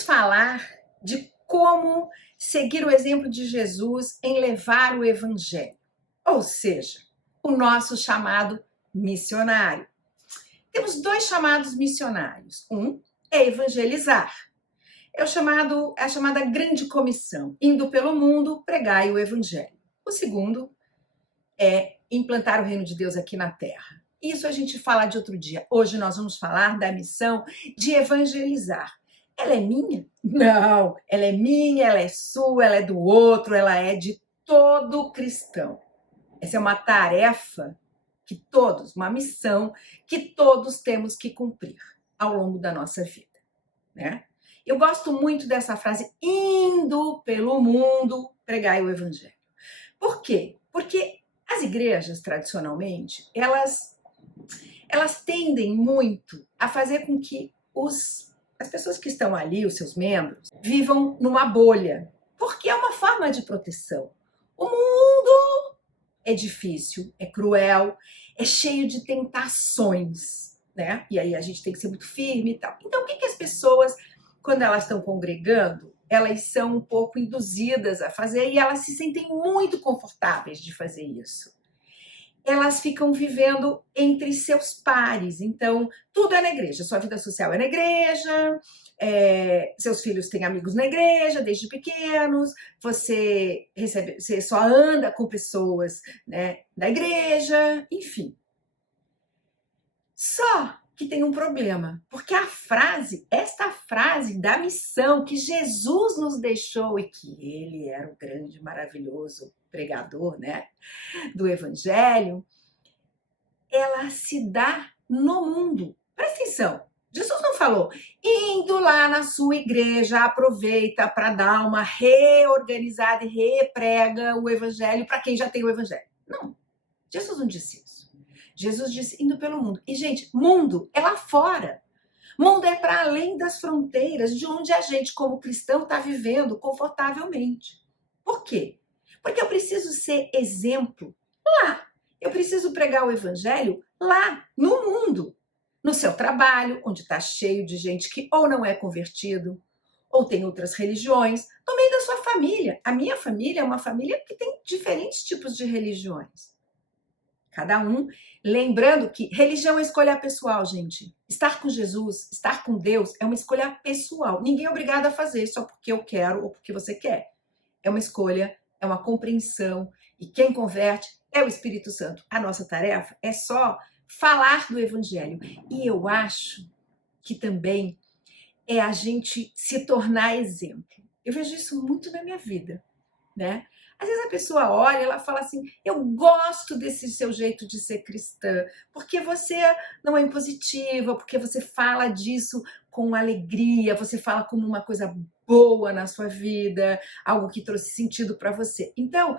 Vamos falar de como seguir o exemplo de Jesus em levar o evangelho, ou seja, o nosso chamado missionário. Temos dois chamados missionários. Um é evangelizar. É a chamada grande comissão, indo pelo mundo, pregai o evangelho. O segundo é implantar o reino de Deus aqui na terra. Isso a gente fala de outro dia. Hoje nós vamos falar da missão de evangelizar. Ela é minha? Não, ela é minha, ela é sua, ela é do outro, ela é de todo cristão. Essa é uma tarefa que todos, uma missão que todos temos que cumprir ao longo da nossa vida, né? Eu gosto muito dessa frase, indo pelo mundo, pregai o evangelho. Por quê? Porque as igrejas, tradicionalmente, elas tendem muito a fazer com que as pessoas que estão ali, os seus membros, vivam numa bolha, porque é uma forma de proteção. O mundo é difícil, é cruel, é cheio de tentações, né? E aí a gente tem que ser muito firme e tal. Então, o que as pessoas, quando elas estão congregando, elas são um pouco induzidas a fazer e elas se sentem muito confortáveis de fazer isso. Elas ficam vivendo entre seus pares, então tudo é na igreja, sua vida social é na igreja, seus filhos têm amigos na igreja desde pequenos, você só anda com pessoas, né, da igreja, enfim. Só que tem um problema, porque esta frase da missão que Jesus nos deixou e que ele era o grande, maravilhoso pregador, né, do evangelho, ela se dá no mundo. Presta atenção, Jesus não falou, indo lá na sua igreja, aproveita para dar uma reorganizada e reprega o evangelho para quem já tem o evangelho. Não, Jesus não disse isso. Jesus disse indo pelo mundo. E, gente, mundo é lá fora. Mundo é para além das fronteiras de onde a gente, como cristão, está vivendo confortavelmente. Por quê? Porque eu preciso ser exemplo lá. Eu preciso pregar o evangelho lá, no mundo. No seu trabalho, onde está cheio de gente que ou não é convertido, ou tem outras religiões, no meio da sua família. A minha família é uma família que tem diferentes tipos de religiões. Cada um, lembrando que religião é escolha pessoal, gente. Estar com Jesus, estar com Deus é uma escolha pessoal. Ninguém é obrigado a fazer só porque eu quero ou porque você quer. É uma escolha, é uma compreensão. E quem converte é o Espírito Santo. A nossa tarefa é só falar do Evangelho. E eu acho que também é a gente se tornar exemplo. Eu vejo isso muito na minha vida, né? Às vezes a pessoa olha e ela fala assim, eu gosto desse seu jeito de ser cristã, porque você não é impositiva, porque você fala disso com alegria, você fala como uma coisa boa na sua vida, algo que trouxe sentido para você. Então,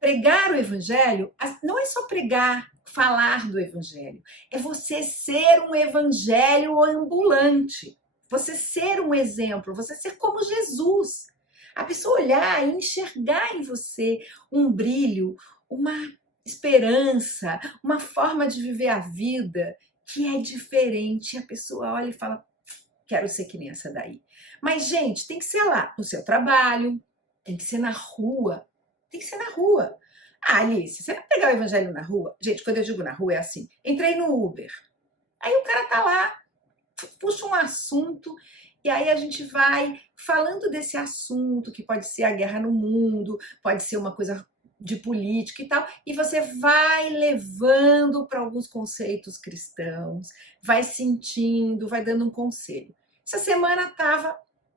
pregar o evangelho não é só pregar, falar do evangelho, é você ser um evangelho ambulante, você ser um exemplo, você ser como Jesus. A pessoa olhar e enxergar em você um brilho, uma esperança, uma forma de viver a vida que é diferente. A pessoa olha e fala, quero ser que nem essa daí. Mas, gente, tem que ser lá, no seu trabalho, tem que ser na rua. Tem que ser na rua. Ah, Alice, você vai pegar o evangelho na rua? Gente, quando eu digo na rua é assim, entrei no Uber. Aí o cara tá lá, puxa um assunto e aí a gente vai falando desse assunto, que pode ser a guerra no mundo, pode ser uma coisa de política e tal, e você vai levando para alguns conceitos cristãos, vai sentindo, vai dando um conselho. Essa semana estava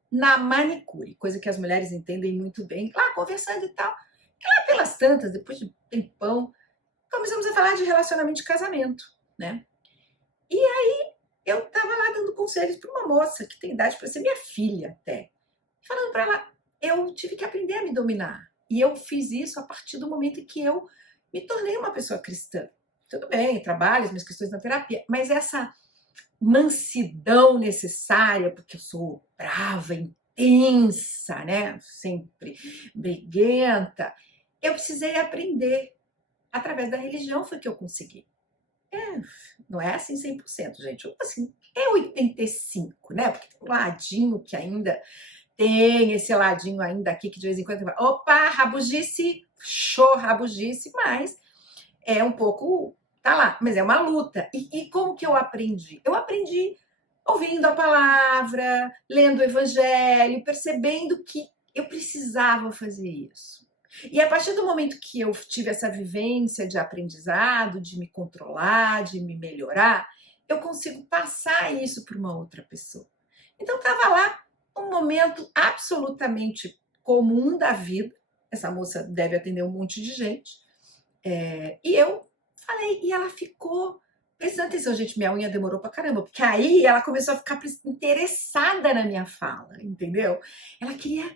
na manicure, coisa que as mulheres entendem muito bem, lá conversando e tal. E lá pelas tantas, depois de um tempão, começamos a falar de relacionamento de casamento, né? E aí eu estava lá dando conselhos para uma moça que tem idade para ser minha filha até. Falando para ela, eu tive que aprender a me dominar. E eu fiz isso a partir do momento em que eu me tornei uma pessoa cristã. Tudo bem, trabalho, as minhas questões na terapia, mas essa mansidão necessária, porque eu sou brava, intensa, né? Sempre briguenta. Eu precisei aprender. Através da religião foi que eu consegui. Não é assim 100%, gente. Assim, é 85, né? Porque tem um ladinho que ainda tem esse ladinho ainda aqui que de vez em quando fala, opa, rabugice, show, rabugice, mas é um pouco, tá lá, mas é uma luta. E como que eu aprendi? Eu aprendi ouvindo a palavra, lendo o evangelho, percebendo que eu precisava fazer isso. E a partir do momento que eu tive essa vivência de aprendizado, de me controlar, de me melhorar, eu consigo passar isso para uma outra pessoa. Então estava lá um momento absolutamente comum da vida. Essa moça deve atender um monte de gente. E eu falei, e ela ficou prestando atenção, gente, minha unha demorou pra caramba, porque aí ela começou a ficar interessada na minha fala, entendeu? Ela queria,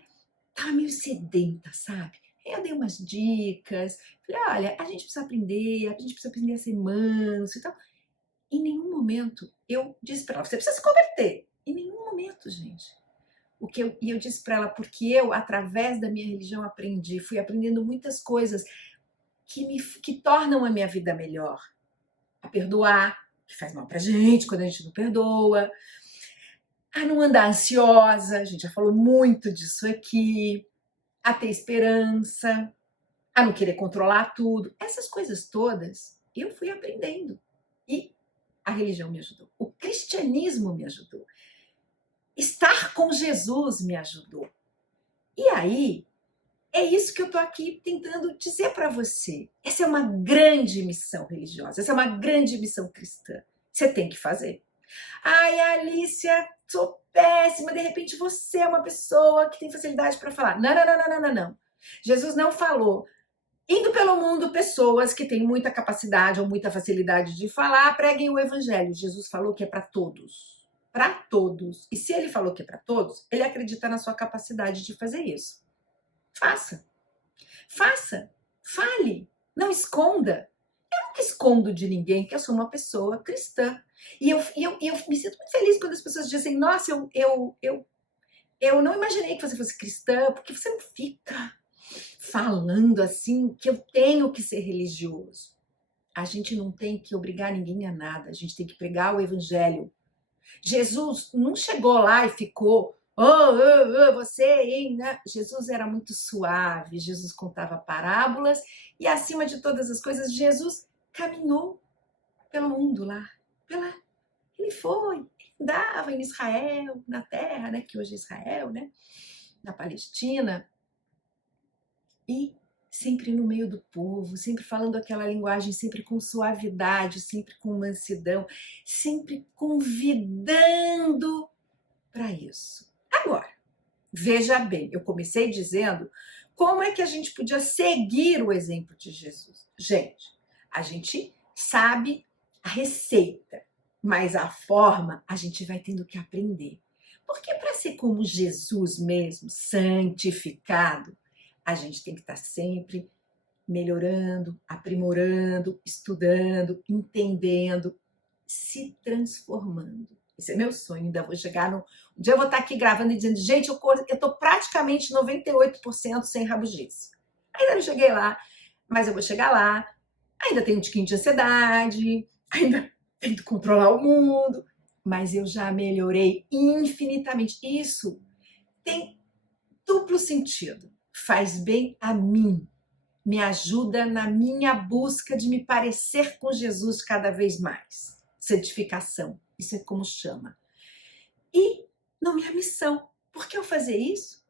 tava meio sedenta, sabe? Aí eu dei umas dicas, falei, olha, a gente precisa aprender, a gente precisa aprender a ser manso e tal. Em nenhum momento eu disse pra ela, você precisa se converter. Em nenhum momento, gente. E eu disse pra ela, porque eu, através da minha religião, aprendi, fui aprendendo muitas coisas que tornam a minha vida melhor. A perdoar, que faz mal pra gente quando a gente não perdoa, a não andar ansiosa, a gente já falou muito disso aqui, a ter esperança, a não querer controlar tudo. Essas coisas todas eu fui aprendendo. E a religião me ajudou. O cristianismo me ajudou. Estar com Jesus me ajudou. E aí, é isso que eu tô aqui tentando dizer para você. Essa é uma grande missão religiosa, essa é uma grande missão cristã. Você tem que fazer. Ai, Alicia, sou péssima, de repente você é uma pessoa que tem facilidade para falar. Não, não, não, não, não, não. Jesus não falou. Indo pelo mundo, pessoas que têm muita capacidade ou muita facilidade de falar, preguem o evangelho. Jesus falou que é para todos. Para todos. E se ele falou que é para todos, ele acredita na sua capacidade de fazer isso. Faça. Faça. Fale. Não esconda. Eu nunca escondo de ninguém que eu sou uma pessoa cristã. E eu me sinto muito feliz quando as pessoas dizem, nossa, eu não imaginei que você fosse cristã, porque você não fica falando assim que eu tenho que ser religioso. A gente não tem que obrigar ninguém a nada, a gente tem que pregar o evangelho. Jesus não chegou lá e ficou, você, hein? Né? Jesus era muito suave, Jesus contava parábolas e, acima de todas as coisas, Jesus caminhou pelo mundo lá. Ele foi, andava em Israel, na terra, né, que hoje é Israel, né, na Palestina, e sempre no meio do povo, sempre falando aquela linguagem, sempre com suavidade, sempre com mansidão, sempre convidando para isso. Agora, veja bem, eu comecei dizendo como é que a gente podia seguir o exemplo de Jesus. Gente, a gente sabe a receita, mas a forma a gente vai tendo que aprender. Porque para ser como Jesus mesmo, santificado, a gente tem que estar sempre melhorando, aprimorando, estudando, entendendo, se transformando. Esse é meu sonho, ainda vou chegar no... Um dia eu vou estar aqui gravando e dizendo, gente, eu estou praticamente 98% sem rabugice. Ainda não cheguei lá, mas eu vou chegar lá. Ainda tenho um tiquinho de ansiedade, ainda tento controlar o mundo, mas eu já melhorei infinitamente. Isso tem duplo sentido. Faz bem a mim, me ajuda na minha busca de me parecer com Jesus cada vez mais. Santificação, isso é como chama. E na minha missão, por que eu fazer isso?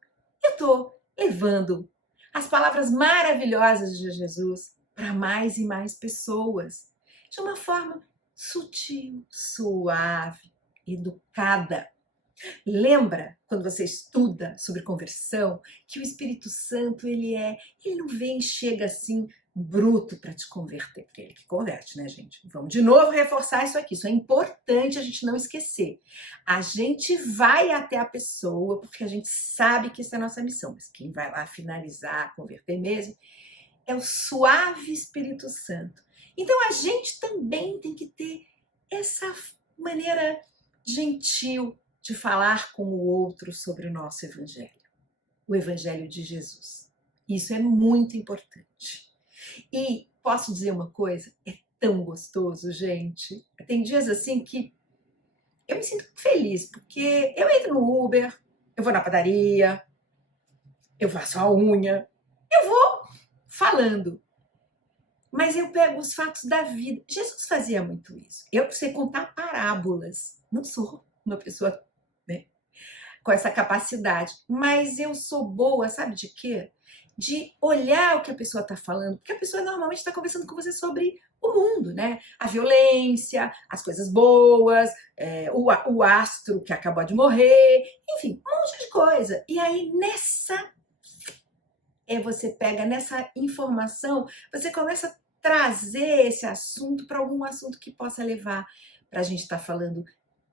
Eu estou levando as palavras maravilhosas de Jesus para mais e mais pessoas, de uma forma sutil, suave, educada. Lembra, quando você estuda sobre conversão, que o Espírito Santo, ele não vem e chega assim bruto para te converter, porque ele que converte, né, gente? Vamos de novo reforçar isso aqui, isso é importante a gente não esquecer. A gente vai até a pessoa porque a gente sabe que isso é a nossa missão, mas quem vai lá finalizar, converter mesmo, é o suave Espírito Santo. Então a gente também tem que ter essa maneira gentil de falar com o outro sobre o nosso evangelho, o evangelho de Jesus. Isso é muito importante. E posso dizer uma coisa? É tão gostoso, gente. Tem dias assim que eu me sinto muito feliz, porque eu entro no Uber, eu vou na padaria, eu faço a unha, eu vou falando, mas eu pego os fatos da vida. Jesus fazia muito isso. Eu sei contar parábolas, não sou uma pessoa, né, com essa capacidade, mas eu sou boa, sabe de quê? De olhar o que a pessoa está falando, porque a pessoa normalmente está conversando com você sobre o mundo, né? A violência, as coisas boas, o astro que acabou de morrer, enfim, um monte de coisa. E aí, você pega nessa informação, você começa a trazer esse assunto para algum assunto que possa levar para a gente estar falando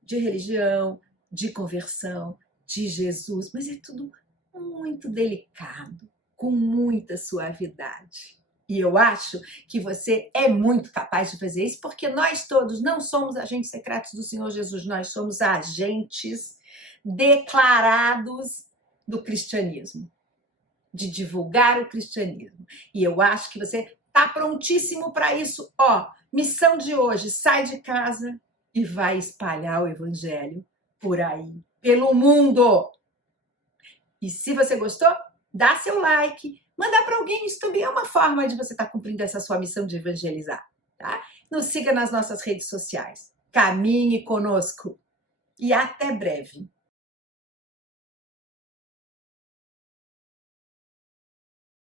de religião, de conversão, de Jesus, mas é tudo muito delicado, com muita suavidade. E eu acho que você é muito capaz de fazer isso, porque nós todos não somos agentes secretos do Senhor Jesus, nós somos agentes declarados do cristianismo, de divulgar o cristianismo. E eu acho que você está prontíssimo para isso. Ó, missão de hoje: sai de casa e vai espalhar o evangelho por aí, pelo mundo. E se você gostou, dá seu like, manda para alguém. Isso também é uma forma de você estar cumprindo essa sua missão de evangelizar, tá? Nos siga nas nossas redes sociais. Caminhe conosco. E até breve.